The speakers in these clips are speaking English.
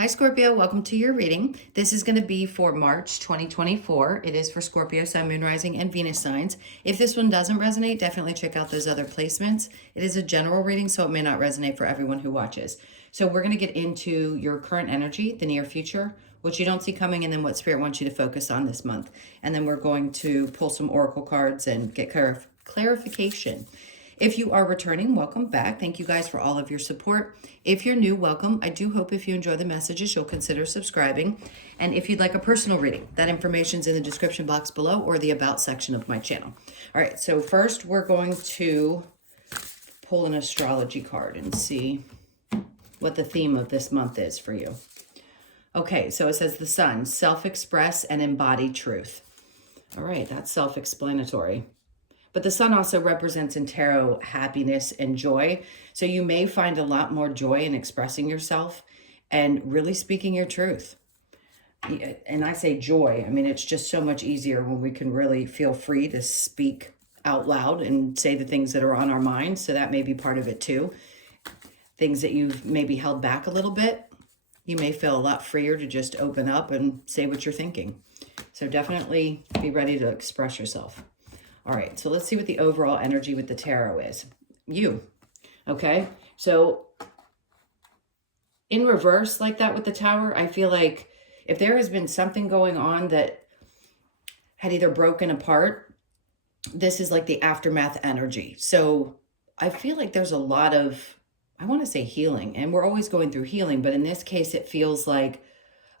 Hi Scorpio, welcome to your reading. This is going to be for March 2024. It is for Scorpio, Sun, Moon, Rising, and Venus signs. If this one doesn't resonate, definitely check out those other placements. It is a general reading, so it may not resonate for everyone who watches. So we're going to get into your current energy, the near future, what you don't see coming, and then what Spirit wants you to focus on this month. And then we're going to pull some oracle cards and get clarification. If you are returning, welcome back. Thank you guys for all of your support. If you're new, welcome. I do hope if you enjoy the messages, you'll consider subscribing. And if you'd like a personal reading, that information's in the description box below or the about section of my channel. All right, so first we're going to pull an astrology card and see what the theme of this month is for you. Okay, so it says the Sun, self-express and embody truth. All right, that's self-explanatory. But the Sun also represents in tarot happiness and joy. So you may find a lot more joy in expressing yourself and really speaking your truth. And I say joy. I mean, it's just so much easier when we can really feel free to speak out loud and say the things that are on our minds. So that may be part of it too. Things that you've maybe held back a little bit. You may feel a lot freer to just open up and say what you're thinking. So definitely be ready to express yourself. All right, so let's see what the overall energy with the tarot is. You, okay? So in reverse like that with the Tower, I feel like if there has been something going on that had either broken apart, this is like the aftermath energy. So I feel like there's a lot of, I want to say healing, and we're always going through healing, but in this case, it feels like,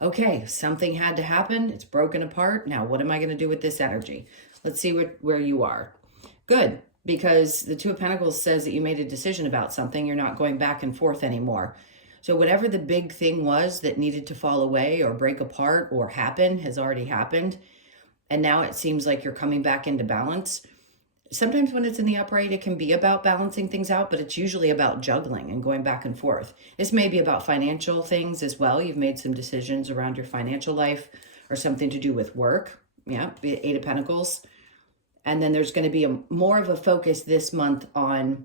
okay, something had to happen. It's broken apart. Now, what am I going to do with this energy? Let's see where you are. Good, because the Two of Pentacles says that you made a decision about something. You're not going back and forth anymore. So whatever the big thing was that needed to fall away or break apart or happen has already happened. And now it seems like you're coming back into balance. Sometimes when it's in the upright, it can be about balancing things out, but it's usually about juggling and going back and forth. This may be about financial things as well. You've made some decisions around your financial life or something to do with work. Yeah, Eight of Pentacles. And then there's going to be more of a focus this month on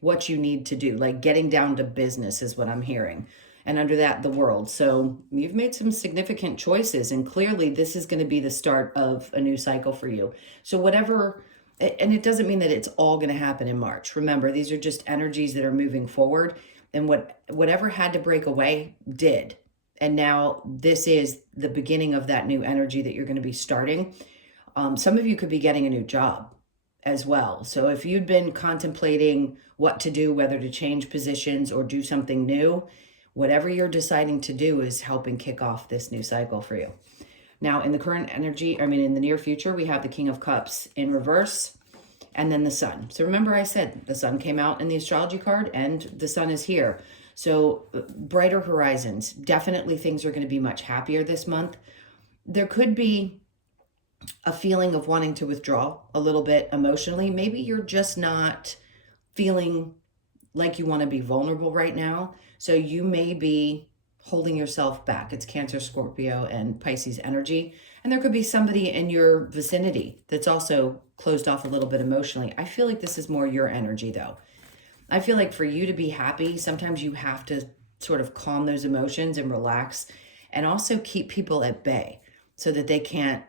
what you need to do, like getting down to business is what I'm hearing. And under that, the world. So you've made some significant choices, and clearly this is going to be the start of a new cycle for you. So whatever, and it doesn't mean that it's all going to happen in March. Remember, these are just energies that are moving forward, and whatever had to break away did. And now this is the beginning of that new energy that you're going to be starting. Some of you could be getting a new job as well. So if you'd been contemplating what to do, whether to change positions or do something new, whatever you're deciding to do is helping kick off this new cycle for you. Now in the current energy, in the near future, we have the King of Cups in reverse and then the Sun. So remember I said the Sun came out in the astrology card and the Sun is here. So brighter horizons, definitely things are going to be much happier this month. There could be a feeling of wanting to withdraw a little bit emotionally. Maybe you're just not feeling like you want to be vulnerable right now. So you may be holding yourself back. It's Cancer, Scorpio, and Pisces energy. And there could be somebody in your vicinity that's also closed off a little bit emotionally. I feel like this is more your energy though. I feel like for you to be happy, sometimes you have to sort of calm those emotions and relax and also keep people at bay so that they can't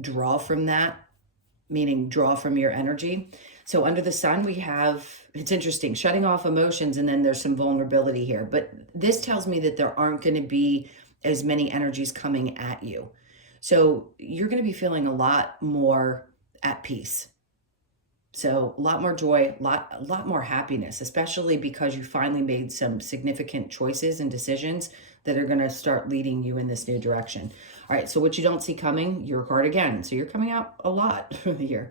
draw from that, meaning draw from your energy. So under the Sun, we have, it's interesting, shutting off emotions, and then there's some vulnerability here. But this tells me that there aren't going to be as many energies coming at you. So you're going to be feeling a lot more at peace. So a lot more joy, a lot more happiness, especially because you finally made some significant choices and decisions that are going to start leading you in this new direction. All right, so what you don't see coming, your card again. So you're coming out a lot here.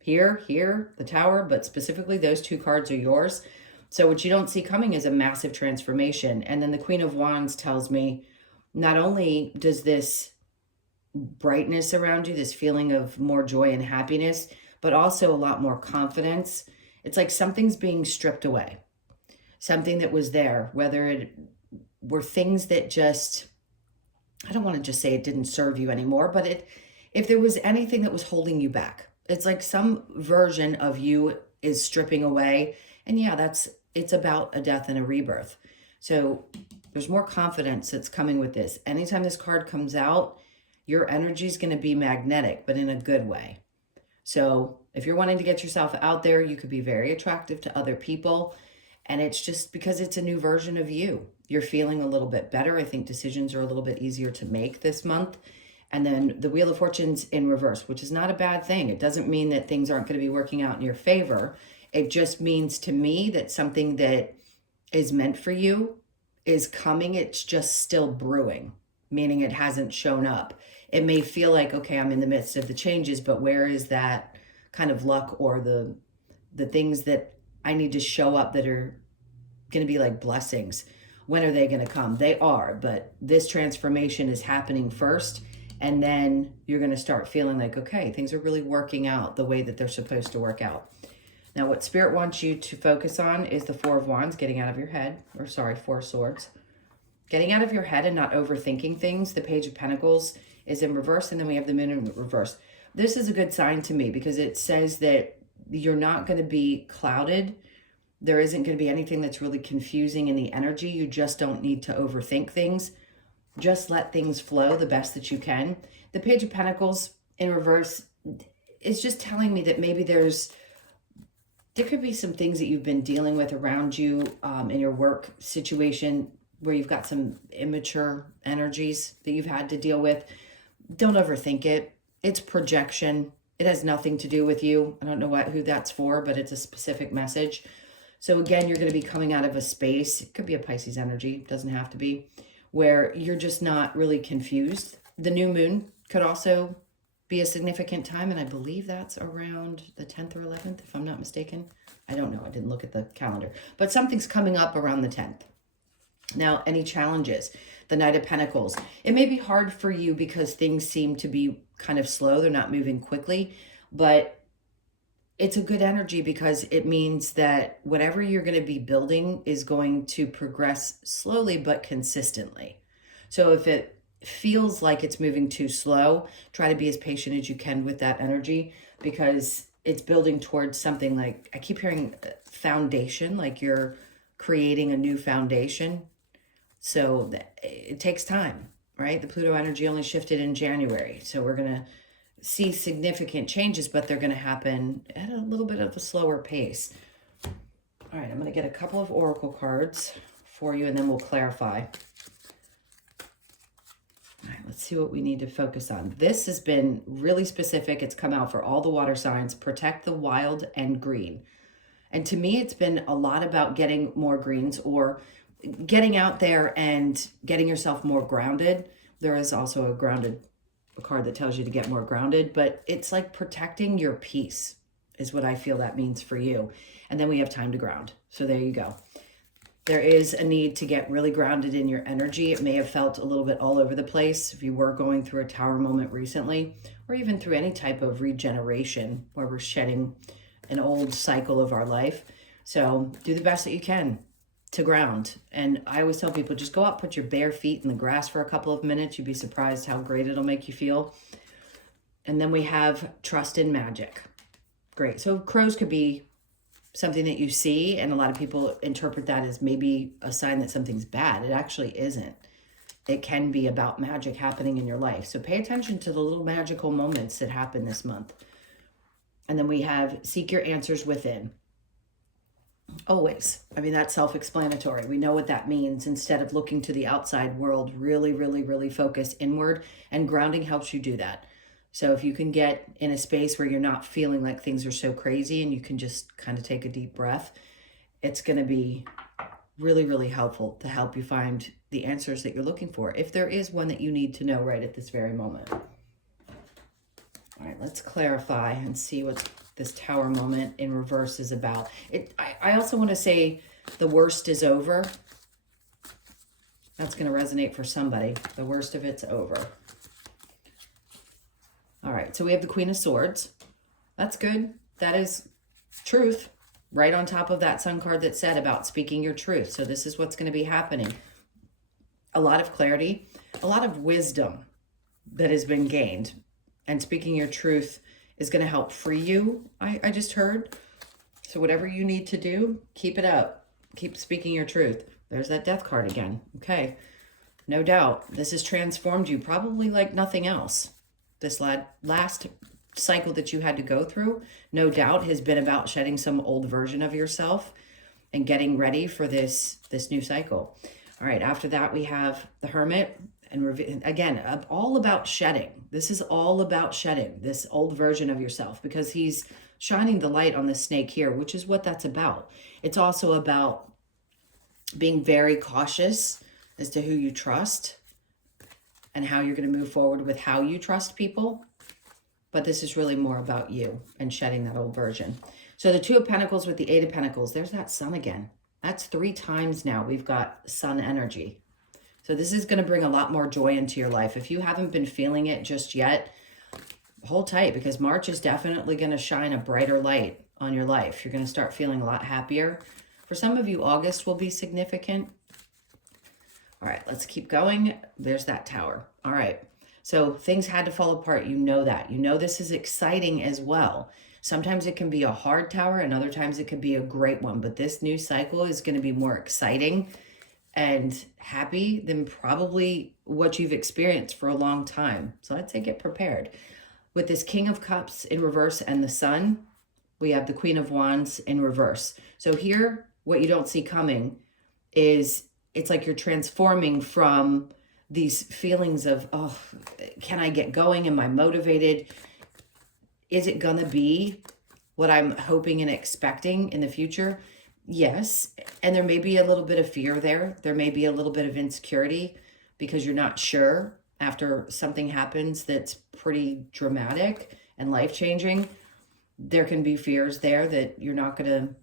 Here, the Tower, but specifically those two cards are yours. So what you don't see coming is a massive transformation. And then the Queen of Wands tells me not only does this brightness around you, this feeling of more joy and happiness, but also a lot more confidence. It's like something's being stripped away. Something that was there, whether it were things that just, I don't want to just say it didn't serve you anymore, but if there was anything that was holding you back, it's like some version of you is stripping away. And yeah, it's about a death and a rebirth. So There's more confidence that's coming with this. Anytime this card comes out, your energy is going to be magnetic, but in a good way. So if you're wanting to get yourself out there, you could be very attractive to other people. And it's just because it's a new version of you. You're feeling a little bit better. I think decisions are a little bit easier to make this month. And then the Wheel of Fortune's in reverse, which is not a bad thing. It doesn't mean that things aren't going to be working out in your favor. It just means to me that something that is meant for you is coming. It's just still brewing, meaning it hasn't shown up. It may feel like, okay, I'm in the midst of the changes, but where is that kind of luck or the things that I need to show up that are going to be like blessings? When are they going to come? They are, but this transformation is happening first. And then you're going to start feeling like, okay, things are really working out the way that they're supposed to work out. Now, what Spirit wants you to focus on is the Four of Wands, getting out of your head, or sorry, Four of Swords. Getting out of your head and not overthinking things. The Page of Pentacles is in reverse, and then we have the Moon in reverse. This is a good sign to me because it says that you're not going to be clouded. There isn't going to be anything that's really confusing in the energy. You just don't need to overthink things. Just let things flow the best that you can. The Page of Pentacles in reverse is just telling me that maybe there could be some things that you've been dealing with around you in your work situation where you've got some immature energies that you've had to deal with. Don't overthink it. It's projection. It has nothing to do with you. I don't know who that's for, but it's a specific message. So again, you're going to be coming out of a space. It could be a Pisces energy. It doesn't have to be. Where you're just not really confused. The new moon could also be a significant time, and I believe that's around the 10th or 11th, if I'm not mistaken. I don't know. I didn't look at the calendar. But something's coming up around the 10th. Now, any challenges? The Knight of Pentacles. It may be hard for you because things seem to be kind of slow. They're not moving quickly, but it's a good energy because it means that whatever you're going to be building is going to progress slowly but consistently. So if it feels like it's moving too slow, try to be as patient as you can with that energy because it's building towards something like, I keep hearing foundation, like you're creating a new foundation. So it takes time, right? The Pluto energy only shifted in January. So we're going to see significant changes, but they're going to happen at a little bit of a slower pace. All right, I'm going to get a couple of oracle cards for you, and then we'll clarify. All right, let's see what we need to focus on. This has been really specific. It's come out for all the water signs. Protect the wild and green. And to me, it's been a lot about getting more greens or getting out there and getting yourself more grounded. There is also a card that tells you to get more grounded, but it's like protecting your peace is what I feel that means for you. And then we have time to ground. So there you go. There is a need to get really grounded in your energy. It may have felt a little bit all over the place if you were going through a tower moment recently, or even through any type of regeneration where we're shedding an old cycle of our life. So do the best that you can to ground. And I always tell people, just go out, put your bare feet in the grass for a couple of minutes. You'd be surprised how great it'll make you feel. And then we have trust in magic. Great. So crows could be something that you see, and a lot of people interpret that as maybe a sign that something's bad. It actually isn't. It can be about magic happening in your life. So pay attention to the little magical moments that happen this month. And then we have seek your answers within. Always. I mean, that's self-explanatory. We know what that means. Instead of looking to the outside world, really focus inward, and grounding helps you do that. So if you can get in a space where you're not feeling like things are so crazy and you can just kind of take a deep breath, it's going to be really helpful to help you find the answers that you're looking for, if there is one that you need to know right at this very moment. All right, let's clarify and see what this tower moment in reverse is about. I also want to say the worst is over. That's going to resonate for somebody. The worst of it's over. All right, so we have the Queen of Swords. That's good. That is truth. Right on top of that Sun card that said about speaking your truth. So this is what's going to be happening. A lot of clarity, a lot of wisdom that has been gained. And speaking your truth is going to help free you, I just heard. So whatever you need to do, keep it up. Keep speaking your truth. There's that death card again. Okay. No doubt. This has transformed you probably like nothing else. This last cycle that you had to go through, no doubt, has been about shedding some old version of yourself and getting ready for this new cycle. All right, after that we have the Hermit, and again, all about shedding. This is all about shedding this old version of yourself, because he's shining the light on the snake here, which is what that's about. It's also about being very cautious as to who you trust and how you're going to move forward with how you trust people. But this is really more about you and shedding that old version. So the Two of Pentacles with the Eight of Pentacles, there's that Sun again. That's 3 times now we've got Sun energy. So this is going to bring a lot more joy into your life. If you haven't been feeling it just yet, hold tight, because March is definitely going to shine a brighter light on your life. You're going to start feeling a lot happier. For some of you, August will be significant. All right, let's keep going. There's that Tower. All right. So things had to fall apart. You know that. You know this is exciting as well. Sometimes it can be a hard tower and other times it could be a great one. But this new cycle is going to be more exciting and happy than probably what you've experienced for a long time. So I'd say get prepared. With this King of Cups in reverse and the Sun, we have the Queen of Wands in reverse. So here, what you don't see coming is it's like you're transforming from these feelings of, oh, can I get going? Am I motivated? Is it going to be what I'm hoping and expecting in the future? Yes. And there may be a little bit of fear there. There may be a little bit of insecurity because you're not sure after something happens that's pretty dramatic and life-changing. There can be fears there that you're not going to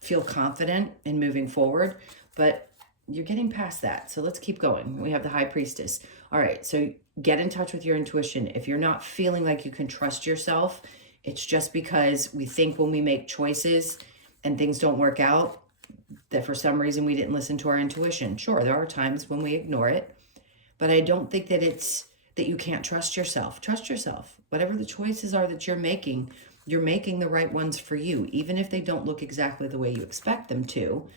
feel confident in moving forward, but you're getting past that. So let's keep going. We have the High Priestess. All right. So get in touch with your intuition. If you're not feeling like you can trust yourself, it's just because we think when we make choices and things don't work out, that for some reason we didn't listen to our intuition. Sure, there are times when we ignore it, but I don't think that it's that you can't trust yourself. Trust yourself. Whatever the choices are that you're making the right ones for you. Even if they don't look exactly the way you expect them to,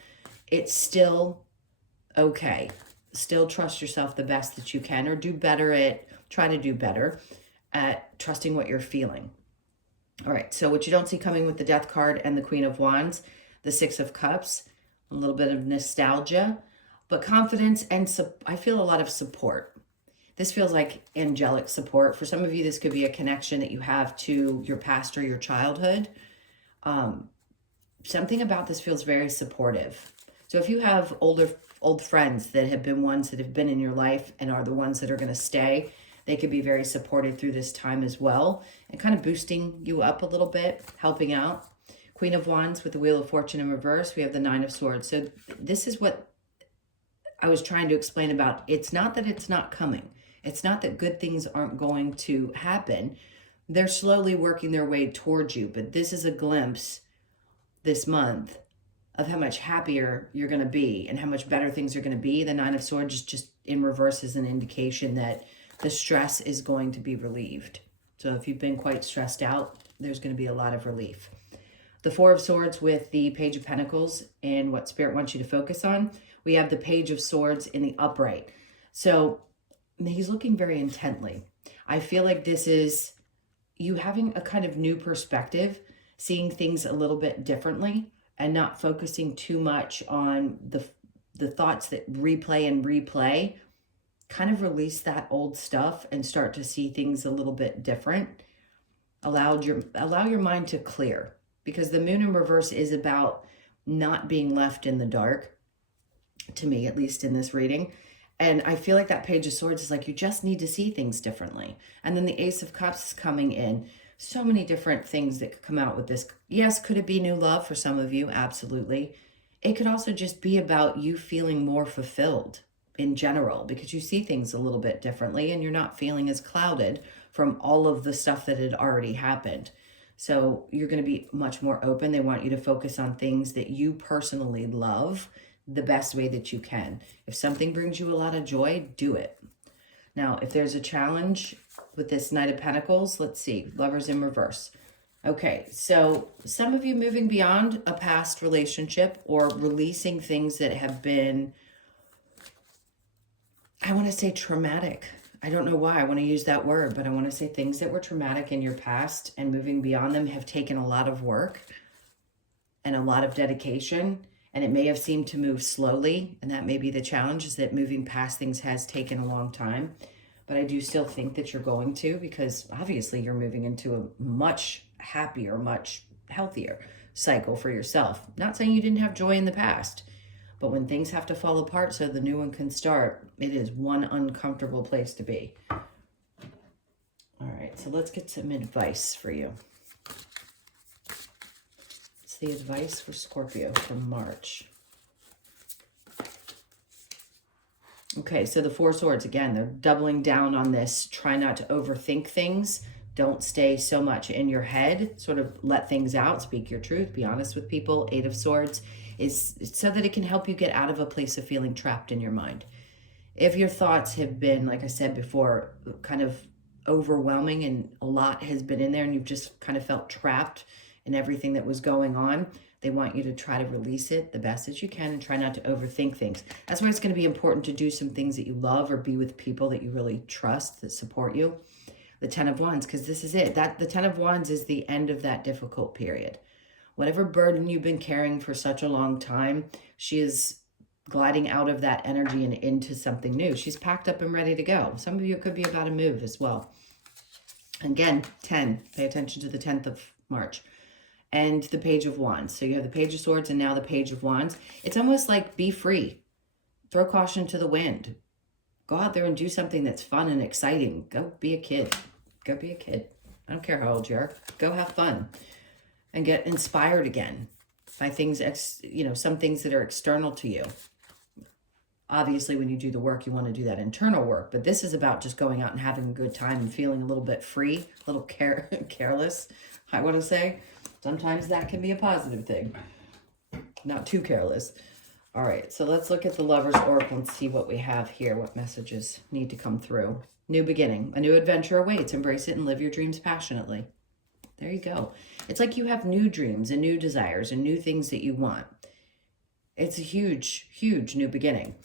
it's still okay. Still trust yourself the best that you can, or try to do better at trusting what you're feeling. All right, so what you don't see coming with the Death card and the Queen of Wands, the Six of Cups, a little bit of nostalgia, but confidence and I feel a lot of support. This feels like angelic support. For some of you, this could be a connection that you have to your past or your childhood. Something about this feels very supportive. So if you have old friends that have been ones that have been in your life and are the ones that are going to stay, they could be very supported through this time as well and kind of boosting you up a little bit, helping out. Queen of Wands with the Wheel of Fortune in reverse. We have the Nine of Swords. So this is what I was trying to explain about. It's not that it's not coming. It's not that good things aren't going to happen. They're slowly working their way towards you, but this is a glimpse this month of how much happier you're going to be and how much better things are going to be. The Nine of Swords just in reverse is an indication that the stress is going to be relieved. So if you've been quite stressed out, there's going to be a lot of relief. The Four of Swords with the Page of Pentacles and what Spirit wants you to focus on. We have the Page of Swords in the upright. So he's looking very intently. I feel like this is you having a kind of new perspective, seeing things a little bit differently and not focusing too much on the thoughts that replay. Kind of release that old stuff and start to see things a little bit different. Allow your mind to clear, because the Moon in reverse is about not being left in the dark, to me, at least in this reading. And I feel like that Page of Swords is like, you just need to see things differently. And then the Ace of Cups is coming in. So many different things that could come out with this. Yes, could it be new love for some of you? Absolutely. It could also just be about you feeling more fulfilled in general, because you see things a little bit differently and you're not feeling as clouded from all of the stuff that had already happened. So you're going to be much more open. They want you to focus on things that you personally love the best way that you can. If something brings you a lot of joy, do it. Now, if there's a challenge with this Knight of Pentacles, let's see, Lovers in reverse. Okay, so some of you moving beyond a past relationship or releasing things that have been, I want to say traumatic. I don't know why I want to use that word, but I want to say things that were traumatic in your past and moving beyond them have taken a lot of work and a lot of dedication. And it may have seemed to move slowly. And that may be the challenge, is that moving past things has taken a long time. But I do still think that you're going to, because obviously you're moving into a much happier, much healthier cycle for yourself. Not saying you didn't have joy in the past, but when things have to fall apart so the new one can start, it is one uncomfortable place to be. All right, so let's get some advice for you. It's the advice for Scorpio for March. Okay, so the Four Swords, again, they're doubling down on this. Try not to overthink things. Don't stay so much in your head. Sort of let things out. Speak your truth. Be honest with people. Eight of Swords is so that it can help you get out of a place of feeling trapped in your mind. If your thoughts have been, like I said before, kind of overwhelming and a lot has been in there and you've just kind of felt trapped in everything that was going on, they want you to try to release it the best that you can and try not to overthink things. That's why it's going to be important to do some things that you love or be with people that you really trust, that support you. The Ten of Wands, because this is it. The Ten of Wands is the end of that difficult period. Whatever burden you've been carrying for such a long time, she is gliding out of that energy and into something new. She's packed up and ready to go. Some of you, it could be about a move as well. Again, 10. Pay attention to the 10th of March. And the Page of Wands. So you have the Page of Swords and now the Page of Wands. It's almost like be free. Throw caution to the wind. Go out there and do something that's fun and exciting. Go be a kid. Go be a kid. I don't care how old you are. Go have fun. And get inspired again by things, some things that are external to you. Obviously, when you do the work, you want to do that internal work. But this is about just going out and having a good time and feeling a little bit free, a little careless, I want to say. Sometimes that can be a positive thing. Not too careless. All right, so let's look at the Lover's Oracle and see what we have here, what messages need to come through. New beginning. A new adventure awaits. Embrace it and live your dreams passionately. There you go. It's like you have new dreams and new desires and new things that you want. It's a huge, huge new beginning.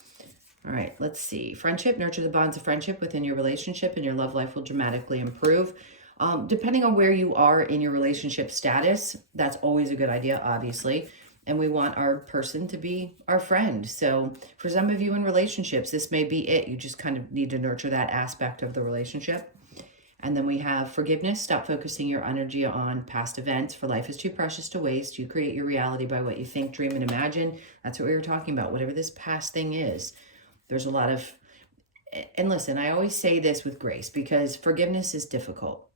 All right, let's see. Friendship. Nurture the bonds of friendship within your relationship and your love life will dramatically improve. Depending on where you are in your relationship status, that's always a good idea, obviously. And we want our person to be our friend. So for some of you in relationships, this may be it. You just kind of need to nurture that aspect of the relationship. And then we have forgiveness. Stop focusing your energy on past events, for life is too precious to waste. You create your reality by what you think, dream, and imagine. That's what we were talking about. Whatever this past thing is, there's a lot of, and listen, I always say this with grace because forgiveness is difficult.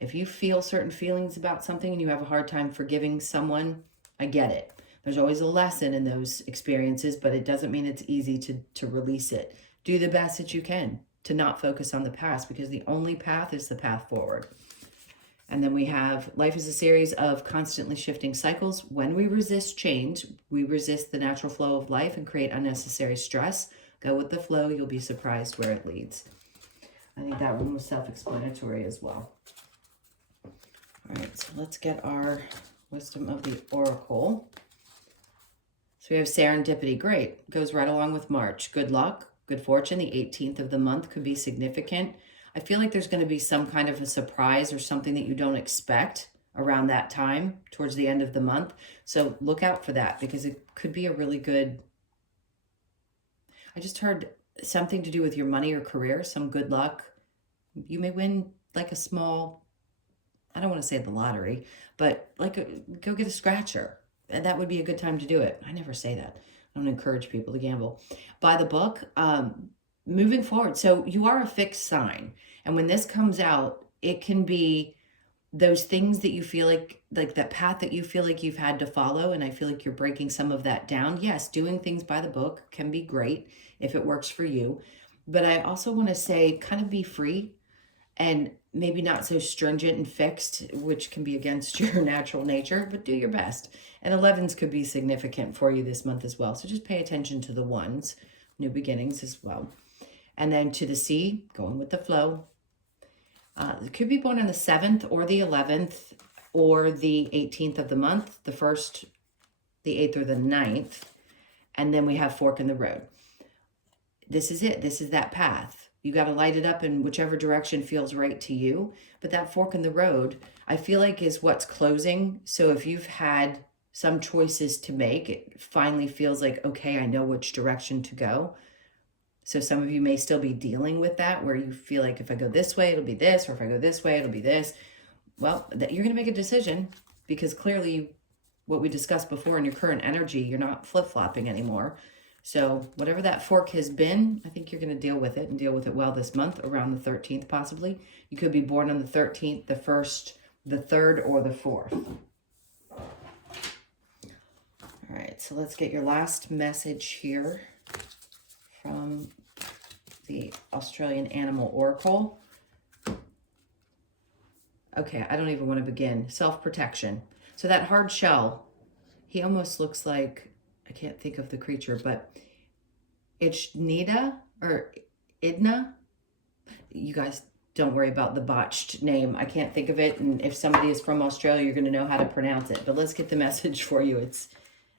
If you feel certain feelings about something and you have a hard time forgiving someone, I get it. There's always a lesson in those experiences, but it doesn't mean it's easy to release it. Do the best that you can to not focus on the past, because the only path is the path forward. And then we have life is a series of constantly shifting cycles. When we resist change, we resist the natural flow of life and create unnecessary stress. Go with the flow. You'll be surprised where it leads. I think that one was self-explanatory as well. All right, so let's get our wisdom of the oracle. So we have serendipity. Great. Goes right along with March. Good luck, good fortune. The 18th of the month could be significant. I feel like there's going to be some kind of a surprise or something that you don't expect around that time towards the end of the month. So look out for that because it could be a really good, I just heard something to do with your money or career, some good luck. You may win like a small, I don't want to say the lottery, but go get a scratcher. And that would be a good time to do it. I never say that. I don't encourage people to gamble. Buy the book, moving forward. So you are a fixed sign. And when this comes out, it can be those things that you feel like that path that you feel like you've had to follow. And I feel like you're breaking some of that down. Yes, doing things by the book can be great if it works for you. But I also want to say kind of be free and maybe not so stringent and fixed, which can be against your natural nature, but do your best. And 11s could be significant for you this month as well. So just pay attention to the ones, new beginnings as well. And then to the sea, going with the flow. It could be born on the 7th or the 11th. or the 18th of the month, the 1st, the 8th, or the 9th. And then we have fork in the road. This is it. This is that path. You got to light it up in whichever direction feels right to you. But that fork in the road, I feel like, is what's closing. So if you've had some choices to make, it finally feels like, okay, I know which direction to go. So some of you may still be dealing with that, where you feel like if I go this way, it'll be this, or if I go this way, it'll be this. Well, you're going to make a decision, because clearly what we discussed before in your current energy, you're not flip-flopping anymore. So whatever that fork has been, I think you're going to deal with it, and deal with it well this month, around the 13th possibly. You could be born on the 13th, the 1st, the 3rd, or the 4th. All right, so let's get your last message here from the Australian Animal Oracle. Okay, I don't even want to begin. Self-protection. So that hard shell, he almost looks like, I can't think of the creature, but Ichnida or Idna. You guys don't worry about the botched name. I can't think of it. And if somebody is from Australia, you're going to know how to pronounce it. But let's get the message for you. It's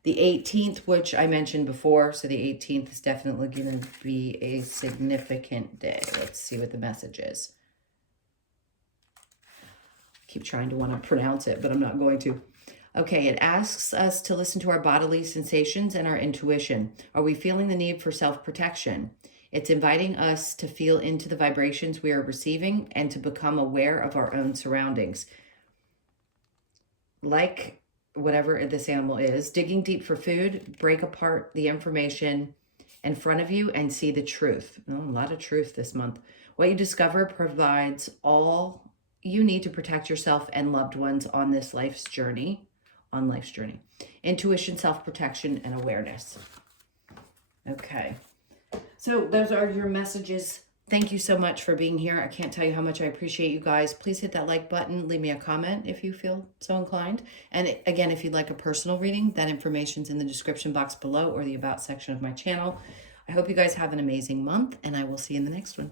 the 18th, which I mentioned before. So the 18th is definitely going to be a significant day. Let's see what the message is. I keep trying to want to pronounce it, but I'm not going to. Okay, it asks us to listen to our bodily sensations and our intuition. Are we feeling the need for self-protection? It's inviting us to feel into the vibrations we are receiving and to become aware of our own surroundings. Like whatever this animal is, digging deep for food, break apart the information in front of you and see the truth. Oh, a lot of truth this month. What you discover provides all you need to protect yourself and loved ones on this life's journey. Intuition, self-protection, and awareness. Okay. So those are your messages. Thank you so much for being here. I can't tell you how much I appreciate you guys. Please hit that like button. Leave me a comment if you feel so inclined. And again, if you'd like a personal reading, that information's in the description box below or the about section of my channel. I hope you guys have an amazing month, and I will see you in the next one.